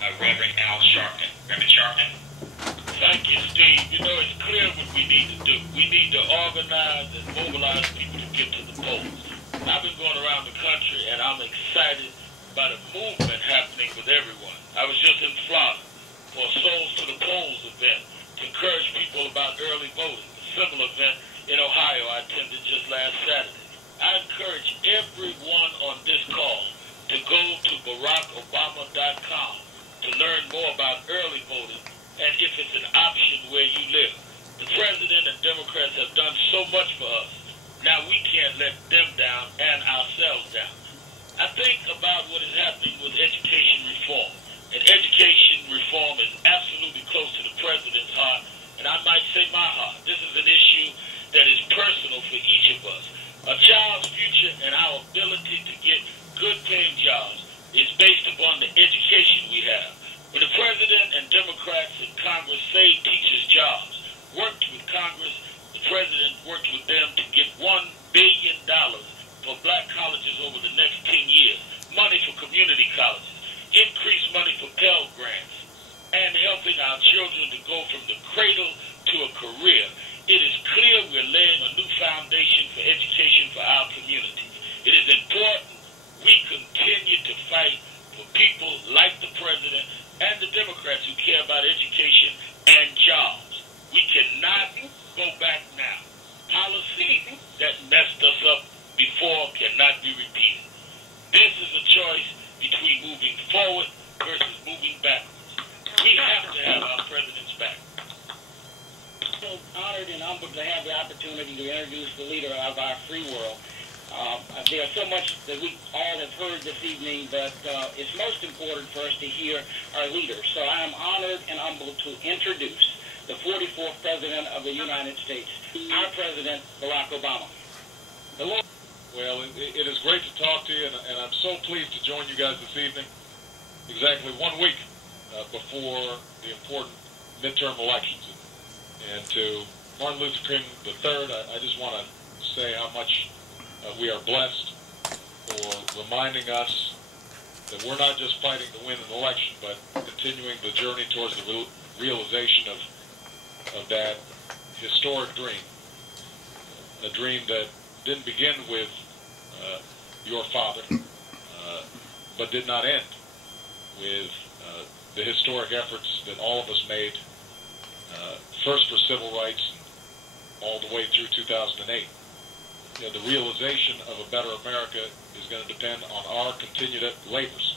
Reverend Al Sharpton. Reverend Sharpton. Thank you, Steve. You know, it's clear what we need to do. We need to organize and mobilize people to get to the polls. I've been going around the country, and I'm excited about a movement happening with everyone. I was just in Florida for a Souls to the Polls event to encourage people about early voting. A similar event in Ohio I attended just last Saturday. I encourage everyone on this call to go to BarackObama.com to learn more about early voting and if it's an option where you live. The president and Democrats have done so much for us. Now we can't let them down and ourselves down. I think about what is happening with education reform. And education reform is absolutely close to the president's heart, and I might say my heart. This is an issue that is personal for each of us. A child's future and our ability to get good paying jobs is based upon the education we have. When the president and Democrats in Congress saved teachers' jobs, worked with Congress, the president worked with them to get $1 billion for black colleges over the next 10 years, money for community colleges, increased money for Pell Grants, and helping our children to go from the cradle to a career. It is clear we're laying a new foundation for education for our communities. It is important we continue to fight for people like the president and the Democrats who care about education and jobs. We cannot go back now. Policy that messed us up before cannot be repeated. This is a choice between moving forward versus moving backwards. We have to have our president's back. I'm honored and humbled to have the opportunity to introduce the leader of our free world. There's so much that we all have heard this evening, but it's most important for us to hear our leader. So I am honored and humbled to introduce the 44th President of the United States, our President, Barack Obama. Well, it is great to talk to you, and I'm so pleased to join you guys this evening, exactly 1 week before the important midterm elections. And to Martin Luther King III, I just want to say how much we are blessed for reminding us that we're not just fighting to win an election, but continuing the journey towards the realization of that historic dream, a dream that didn't begin with your father, but did not end with the historic efforts that all of us made, first for civil rights, all the way through 2008. You know, the realization of a better America is going to depend on our continued labors.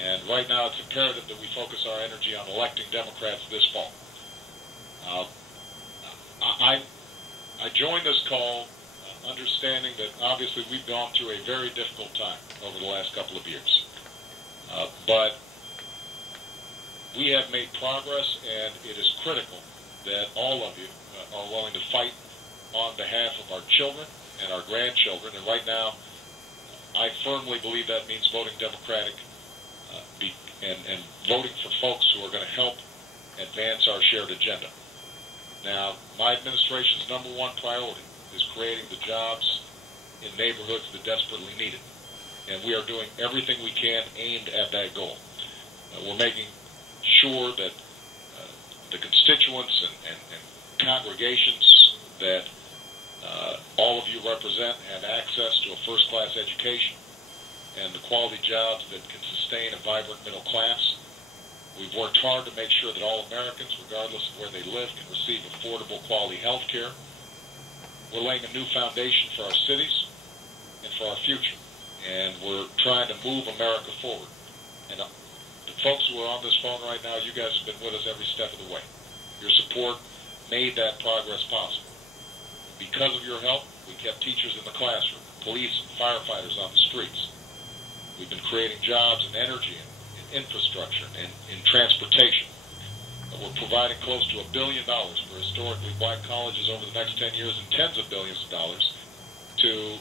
And right now it's imperative that we focus our energy on electing Democrats this fall. I joined this call understanding that obviously we've gone through a very difficult time over the last couple of years. But we have made progress, and it is critical that all of you are willing to fight on behalf of our children and our grandchildren. And right now, I firmly believe that means voting Democratic and voting for folks who are going to help advance our shared agenda. Now, my administration's #1 priority is creating the jobs in neighborhoods that desperately need it. And we are doing everything we can aimed at that goal. We're making sure that the constituents and congregations that all of you represent have access to a first-class education and the quality jobs that can sustain a vibrant middle class. We've worked hard to make sure that all Americans, regardless of where they live, can receive affordable, quality health care. We're laying a new foundation for our cities and for our future, and we're trying to move America forward. And the folks who are on this phone right now, you guys have been with us every step of the way. Your support made that progress possible. Because of your help, we kept teachers in the classroom, police and firefighters on the streets. We've been creating jobs in energy and in infrastructure and in transportation. We're providing close to $1 billion for historically black colleges over the next 10 years and tens of billions of dollars to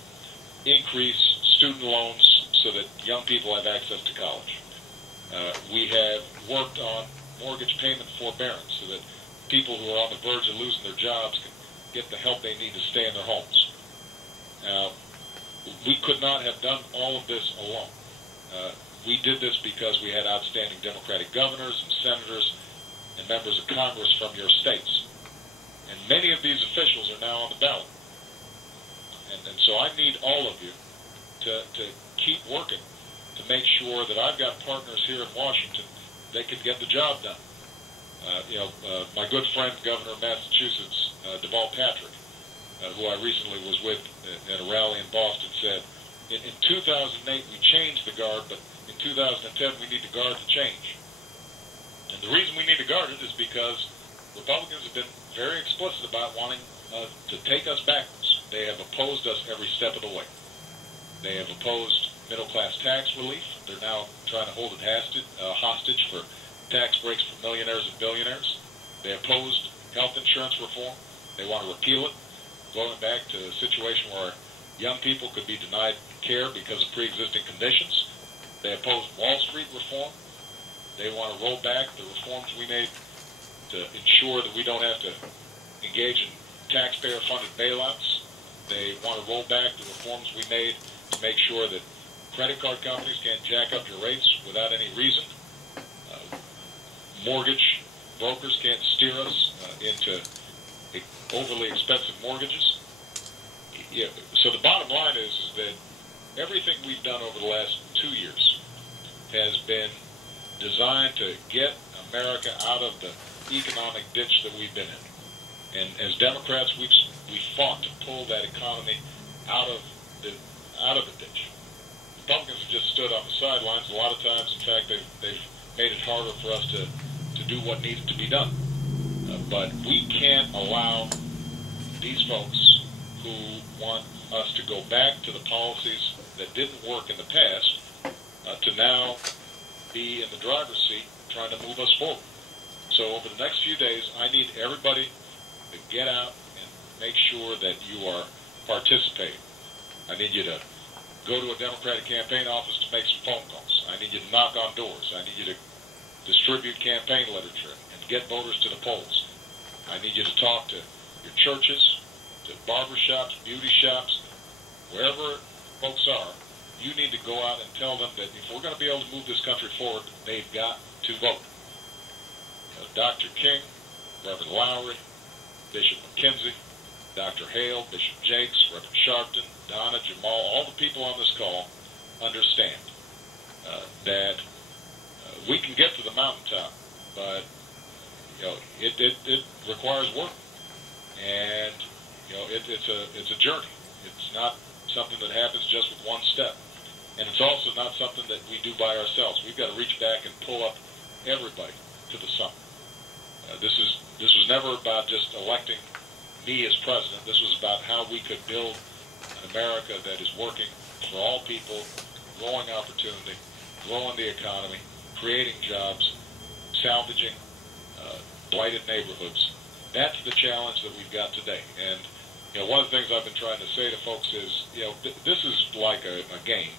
increase student loans so that young people have access to college. We have worked on mortgage payment forbearance so that people who are on the verge of losing their jobs can get the help they need to stay in their homes. Now, we could not have done all of this alone. we did this because we had outstanding Democratic governors and senators and members of Congress from your states. And many of these officials are now on the ballot. And so I need all of you to keep working to make sure that I've got partners here in Washington that can get the job done. My good friend, Governor of Massachusetts, Deval Patrick, who I recently was with at a rally in Boston, said, in 2008 we changed the guard, but in 2010 we need to guard the change. And the reason we need to guard it is because Republicans have been very explicit about wanting to take us backwards. They have opposed us every step of the way. They have opposed middle-class tax relief. They're now trying to hold it hostage for tax breaks for millionaires and billionaires. They opposed health insurance reform. They want to repeal it, going back to a situation where young people could be denied care because of pre-existing conditions. They opposed Wall Street reform. They want to roll back the reforms we made to ensure that we don't have to engage in taxpayer-funded bailouts. They want to roll back the reforms we made to make sure that credit card companies can't jack up your rates without any reason. Mortgage brokers can't steer us into overly expensive mortgages. Yeah, so the bottom line is that everything we've done over the last 2 years has been designed to get America out of the economic ditch that we've been in. And as Democrats, we fought to pull that economy out of the ditch. Republicans have just stood on the sidelines. A lot of times, in fact, they've made it harder for us to do what needed to be done. But we can't allow these folks who want us to go back to the policies that didn't work in the past to now be in the driver's seat trying to move us forward. So over the next few days, I need everybody to get out and make sure that you are participating. I need you to go to a Democratic campaign office to make some phone calls. I need you to knock on doors. I need you to distribute campaign literature and get voters to the polls. I need you to talk to your churches, to barbershops, beauty shops, wherever folks are. You need to go out and tell them that if we're going to be able to move this country forward, they've got to vote. Dr. King, Reverend Lowry, Bishop McKenzie, Dr. Hale, Bishop Jakes, Reverend Sharpton, Donna, Jamal, all the people on this call understand that we can get to the mountaintop, but it requires work, and it's a journey. It's not something that happens just with one step, and it's also not something that we do by ourselves. We've got to reach back and pull up everybody to the summit. This was never about just electing me as president. This was about how we could build an America that is working for all people, growing opportunity, growing the economy, creating jobs, salvaging blighted neighborhoods. That's the challenge that we've got today. And one of the things I've been trying to say to folks is, this is like a game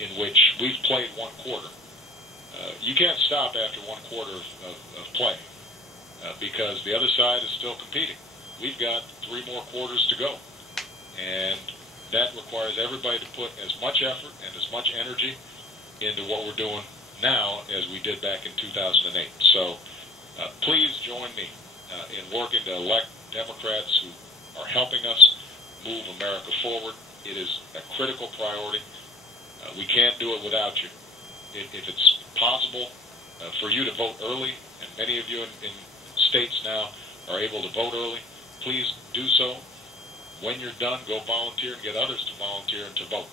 in which we've played one quarter. You can't stop after one quarter of play because the other side is still competing. We've got 3 more quarters to go, and that requires everybody to put as much effort and as much energy into what we're doing now as we did back in 2008. So please join me in working to elect Democrats who are helping us move America forward. It is a critical priority. We can't do it without you. If it's possible for you to vote early, and many of you in states now are able to vote early, please do so. When you're done, go volunteer and get others to volunteer and to vote.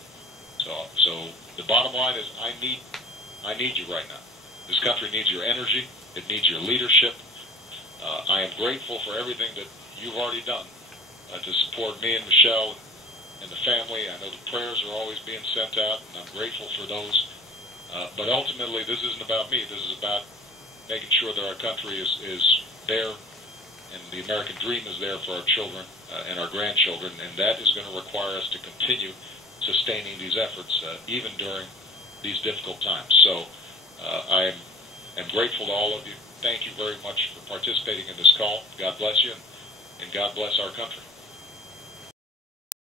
So the bottom line is I need you right now. This country needs your energy. It needs your leadership. I am grateful for everything that you've already done to support me and Michelle and the family. I know the prayers are always being sent out, and I'm grateful for those. But ultimately, this isn't about me. This is about making sure that our country is there and the American dream is there for our children and our grandchildren, and that is going to require us to continue sustaining these efforts even during these difficult times. So I am grateful to all of you. Thank you very much for participating in this call. God bless you, and God bless our country.